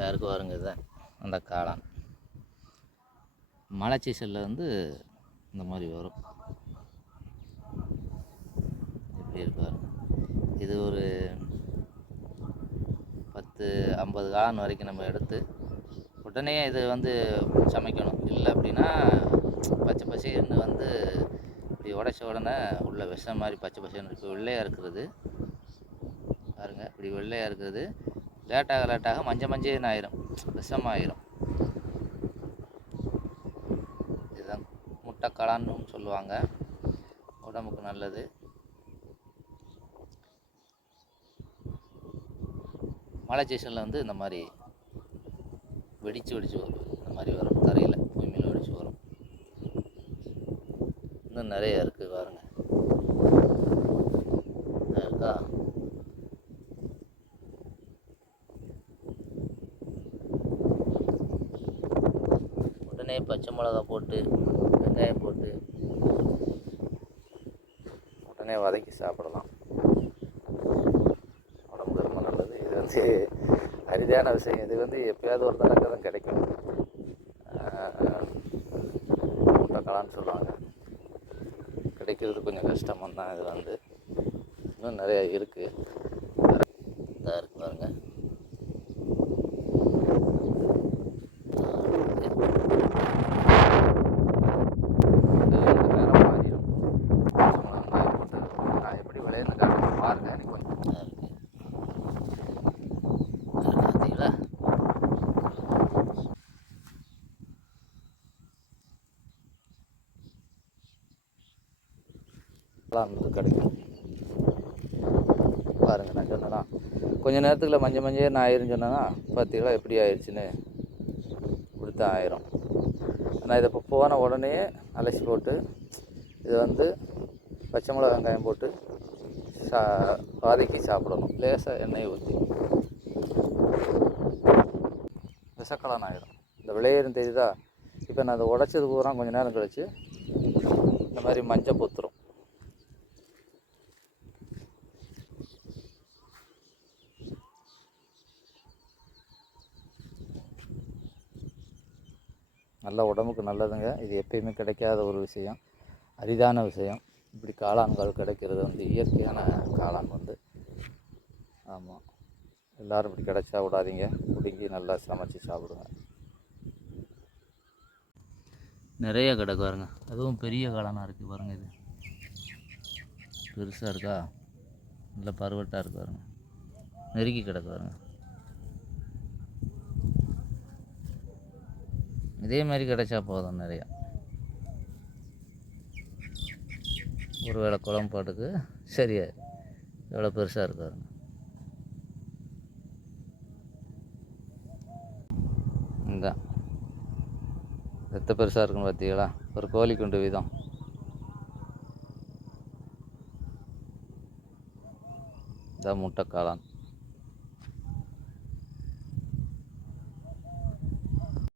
யாருக்கு வருங்க இதுதான் அந்த காளான். மழை சீசனில் வந்து இந்த மாதிரி வரும். எப்படி இருக்காரு, இது ஒரு 10-50 காளான் வரைக்கும் நம்ம எடுத்து உடனே இது வந்து சமைக்கணும். இல்லை அப்படின்னா பச்சை பசேன்னு வந்து இப்படி உடைச்ச உடனே உள்ள விஷம் மாதிரி பச்சை பசேன்னு இப்போ வெள்ளையாக இருக்கிறது பாருங்கள். இப்படி வெள்ளையாக இருக்கிறது லேட்டாக மஞ்சள் ஆயிரும், விஷமாயிரும். இதுதான் முட்டை காளான்னு சொல்லுவாங்க, உடம்புக்கு நல்லது. மழை சீசனில் வந்து இந்த மாதிரி வெடித்து வரும். இந்த மாதிரி வரும், தரையில் பூமியில் வெடித்து வரும். இன்னும் நிறைய இருக்குது பாருங்க, இருக்கா. உடனே பச்சை மிளகா போட்டு வெங்காயம் போட்டு உடனே வதக்கி சாப்பிடலாம். உடம்புக்கு ரொம்ப நல்லது. இது வந்து அரிதான விஷயம். இது வந்து எப்பயாவது ஒரு தடவை தான் கிடைக்கும். முட்டைக்காளான்னு சொல்லுவாங்க. கிடைக்கிறது கொஞ்சம் கஷ்டமாக தான். இது வந்து இன்னும் நிறைய இருக்குது. இதாக இருக்கு பாருங்க. நேரம் மாறிடும். நான் எப்படி விளையாண்டு காட்டுறேன் பாருங்க. எனக்கு கொஞ்சம் இருக்கு பார்த்தீங்களா. கிடைக்கும் பாருங்கள். நான் சொன்னேன்னா கொஞ்சம் நேரத்துக்குள்ள மஞ்சள் ஆயிருன்னு சொன்னேன்னா பார்த்தீங்களா எப்படி ஆயிடுச்சுன்னு. இப்படித்தான் ஆயிரும். நான் இதை இப்போ போன உடனே அலசி போட்டு இதை வந்து பச்சை மிளகா வெங்காயம் போட்டு வதக்கி சாப்பிடணும். லேசாக எண்ணெயை ஊற்றி விஷக்காளான் ஆயிரும். இந்த விளையிறது தெரியுதா. இப்போ நான் அதை உடச்சது பூரா கொஞ்சம் நேரம் கழிச்சு இந்த மாதிரி மஞ்சள் பொத்துரும். நல்ல உடம்புக்கு நல்லதுங்க. இது எப்பயுமே கிடைக்காத ஒரு விஷயம், அரிதான விஷயம். இப்படி காளான்கள் கிடைக்கிறது வந்து இயற்கையான காளான் வந்து. ஆமாம், எல்லோரும் இப்படி கிடைச்சா விடாதீங்க, பிடிங்கி நல்லா சமைச்சு சாப்பிடுங்க. நிறைய கிடக்கு பாருங்க. அதுவும் பெரிய காளானாக இருக்குது பாருங்கள். இது பெருசாக இருக்கா, நல்ல பருவட்டாக இருக்கு பாருங்க. நெருக்கி கிடக்கு பாருங்க. இதே மாதிரி கிடைச்சா போதும் நிறையா. ஒரு வேளை குழம்பு பாட்டுக்கு சரியா எவ்வளோ பெருசாக இருக்காரு. இந்த எத்த பெருசாக இருக்குன்னு பார்த்தீங்களா, ஒரு கோழி குண்டு வீதம். இந்த முட்டை காளான்.